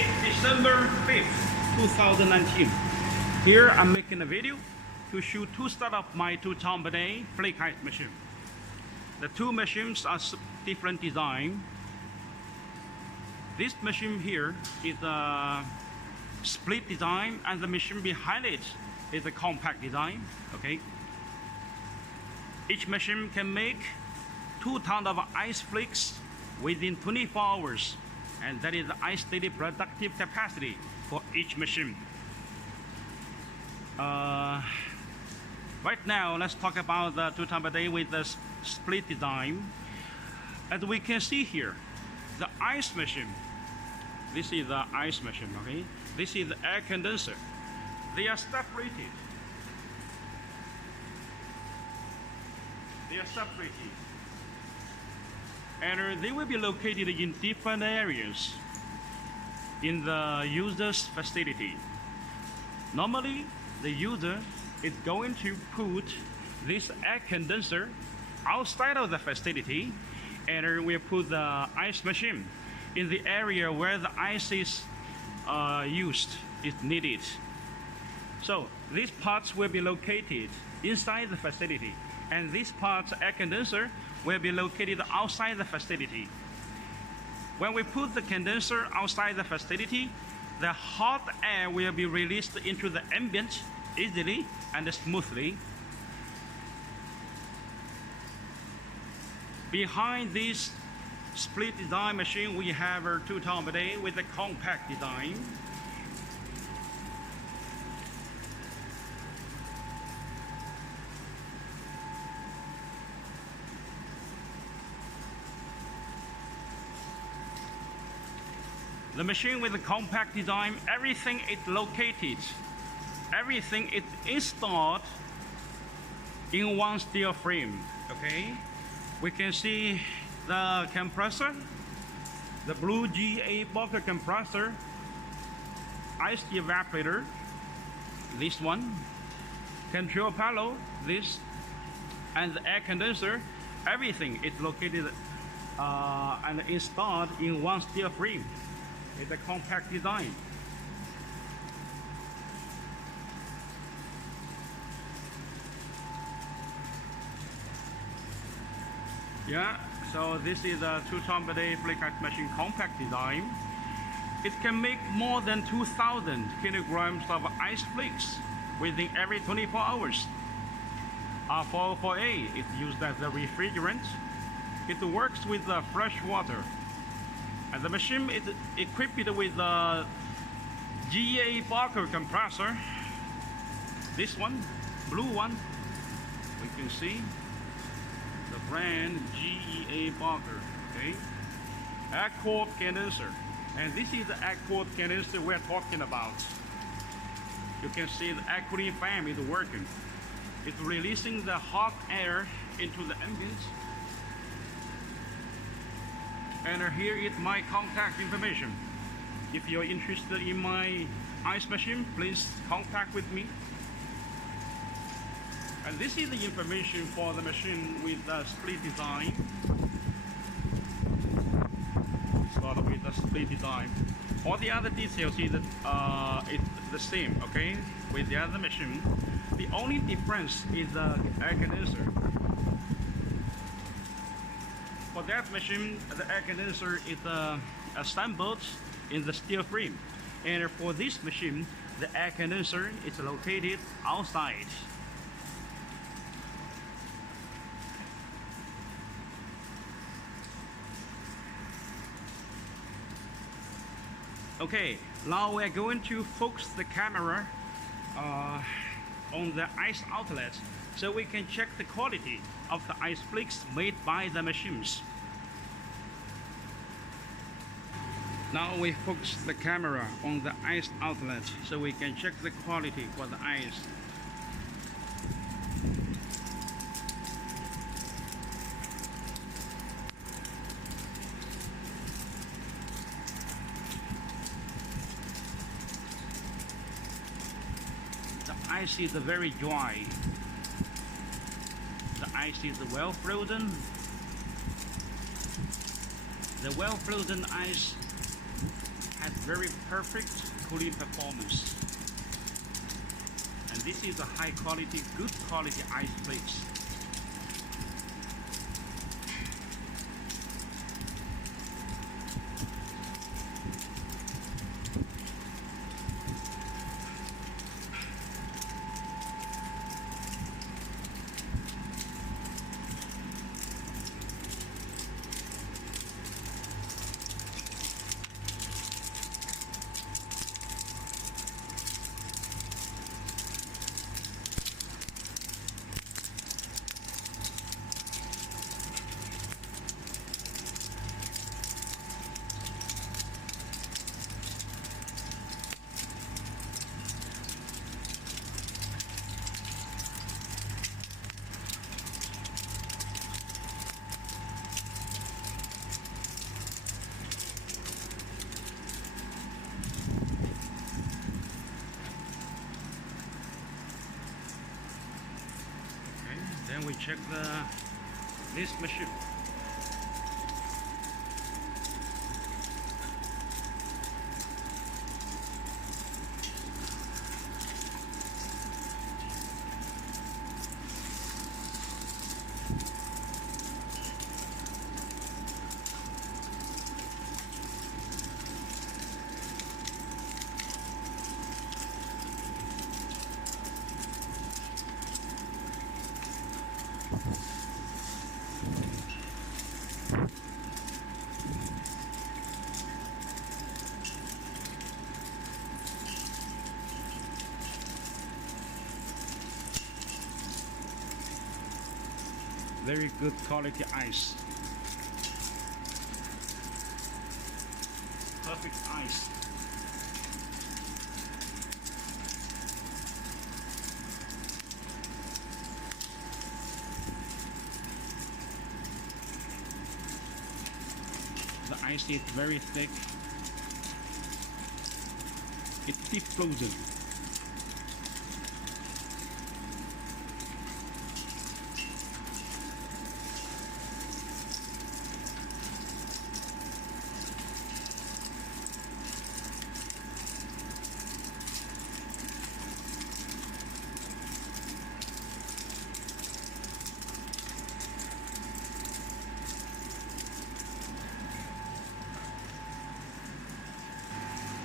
Today, December 5th, 2019. Here I'm making a video to show two start of my 2-ton per day flake height machine. The two machines are different design. This machine here is a split design, and the machine behind it is a compact design. Okay. Each machine can make 2 tons of ice flakes within 24 hours, and that is the ice daily productive capacity for each machine. Right now, let's talk about the 2 tons per day with the split design. As we can see here, the ice machine. This is the ice machine. Okay, this is the air condenser. They are separated. And they will be located in different areas in the user's facility. Normally, the user is going to put this air condenser outside of the facility, and we put the ice machine in the area where the ice is needed. So these parts will be located inside the facility, and this part, air condenser, will be located outside the facility. When we put the condenser outside the facility, the hot air will be released into the ambient easily and smoothly. Behind this split design machine, we have a 2 tons per day with a compact design. The machine with the compact design, everything is located, everything is installed in one steel frame. Okay, we can see the compressor, the blue GEA Bock compressor, ice evaporator, this one, control panel, this, and the air condenser. Everything is located and installed in one steel frame. It's a compact design. Yeah, so this is a 2 tons per day flake height machine compact design. It can make more than 2,000 kilograms of ice flakes within every 24 hours. R404A is used as a refrigerant. It works with fresh water. And the machine is equipped with a GEA Bock compressor. This one, blue one, we can see the brand GEA Bock. Okay, air-cooled condenser, and this is the air-cooled condenser we're talking about. You can see the air cooling fan is working. It's releasing the hot air into the ambient. And here is my contact information. If you're interested in my ice machine, please contact with me. And this is the information for the machine with the split design. Start with the split design. All the other details is it's the same, okay, with the other machine. The only difference is the air condenser. For that machine, the air condenser is assembled in the steel frame, and for this machine, the air condenser is located outside. Okay, now we're going to focus the camera on the ice outlet, so we can check the quality of the ice flakes made by the machines. Now we focus the camera on the ice outlet, so we can check the quality for the ice. The ice is very dry. The ice is well frozen. The well frozen ice has very perfect cooling performance. And this is a high quality, good quality ice flakes. Then we check this machine. Very good quality ice. Perfect ice. The ice is very thick. It's deep frozen.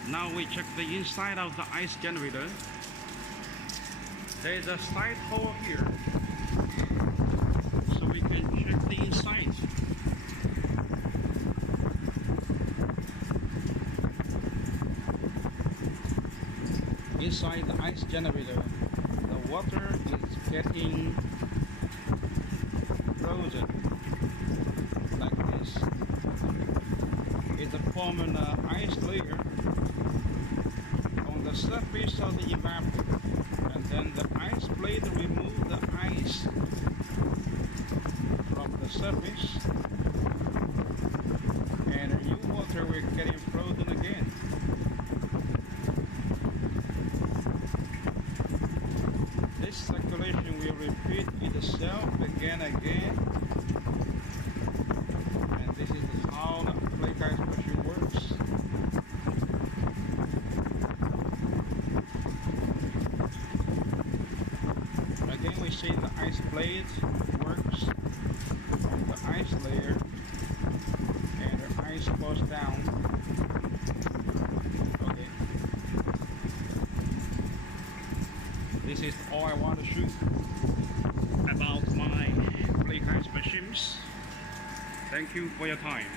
Now we check the inside of the ice generator. There is a side hole here, so we can check the inside. Inside the ice generator, the water is getting frozen like this. It's forming an ice layer on the surface of the evaporator, and then the ice blade removes the ice from the surface, and new water will get frozen again. This circulation will repeat itself again and again, and this is how the flake ice machine works. Again, we see the ice blade works on the ice layer, and the ice falls down. Okay. This is all I want to show about my flake ice machines. Thank you for your time.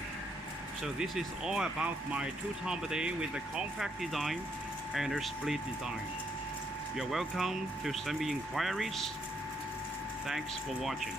So this is all about my 2 ton per day with the compact design and the split design. You're welcome to send me inquiries. Thanks for watching.